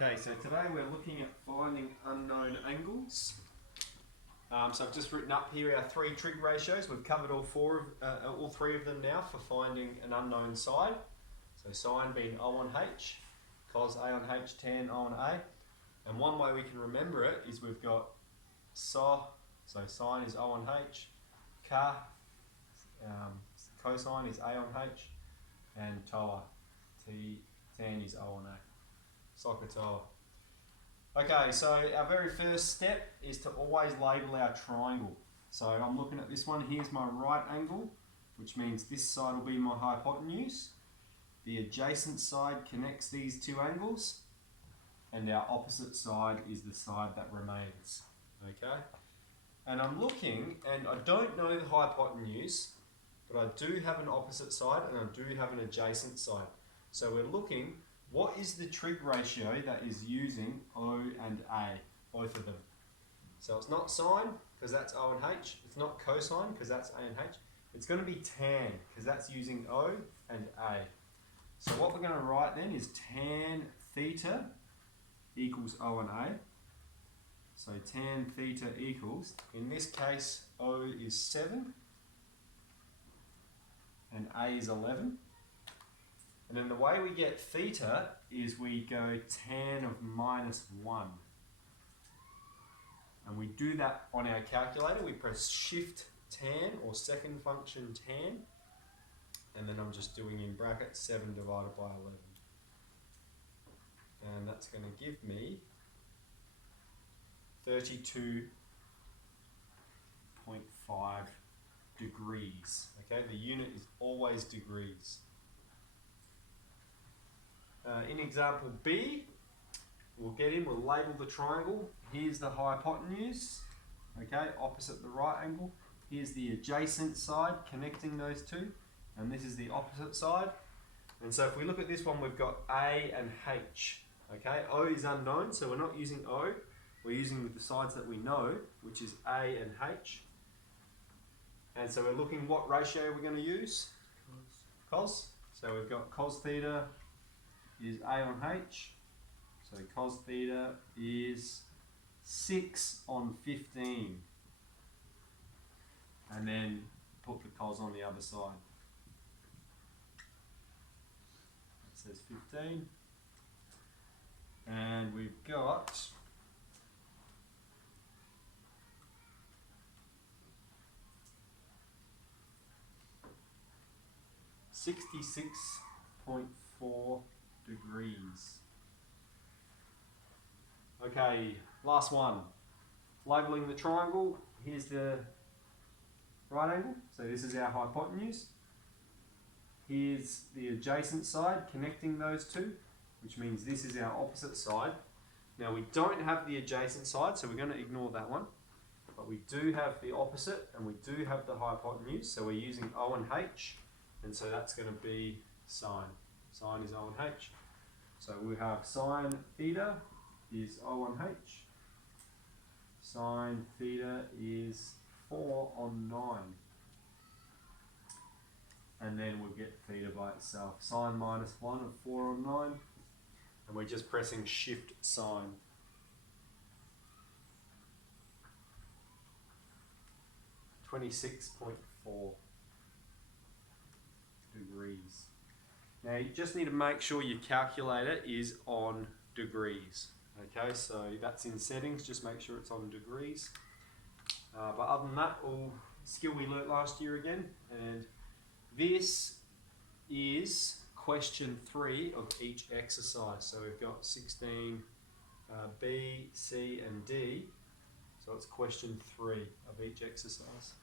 Okay, so today we're looking at finding unknown angles. So I've just written up here our three trig ratios. We've covered all three of them now for finding an unknown side. So sine being O on H, cos A on H, tan O on A. And one way we can remember it is we've got so sine is O on H, cosine is A on H, and toa, tan is O on A. SOHCAHTOA. Okay, so our very first step is to always label our triangle. So I'm looking at this one, here's my right angle, which means this side will be my hypotenuse. The adjacent side connects these two angles, and our opposite side is the side that remains. Okay? And I'm looking, and I don't know the hypotenuse, but I do have an opposite side and I do have an adjacent side. So we're looking, what is the trig ratio that is using O and A, both of them? So it's not sine, because that's O and H. It's not cosine, because that's A and H. It's going to be tan, because that's using O and A. So what we're going to write then is tan theta equals O and A. So tan theta equals, in this case, O is 7 and A is 11. And then the way we get theta is we go tan of -1. And we do that on our calculator. We press shift tan or second function tan. And then I'm just doing in brackets 7 divided by 11. And that's going to give me 32.5 degrees. Okay, the unit is always degrees. In example B, we'll label the triangle. Here's the hypotenuse, okay, opposite the right angle. Here's the adjacent side connecting those two, and this is the opposite side. And so if we look at this one, we've got A and H, okay. O is unknown, so we're not using O. We're using the sides that we know, which is A and H. And so we're looking what ratio we're going to use? Cos. So we've got cos theta is A on H, so cos theta is 6 on 15, and then put the cos on the other side. That says 15, and we've got 66.4 degrees. Okay, last one. Labeling the triangle. Here's the right angle. So this is our hypotenuse. Here's the adjacent side connecting those two, which means this is our opposite side. Now we don't have the adjacent side, so we're going to ignore that one. But we do have the opposite, and we do have the hypotenuse. So we're using O and H, and so that's going to be sine. Sine is O and H. So we have sine theta is O on H. Sine theta is 4 on 9. And then we'll get theta by itself. Sine -1 of 4 on 9. And we're just pressing shift sine. (26.4 degrees). Now you just need to make sure your calculator is on degrees. Okay, so that's in settings, just make sure it's on degrees. But other than that, all skill we learnt last year again. And this is question 3 of each exercise. So we've got 16, B, C and D. So it's question 3 of each exercise.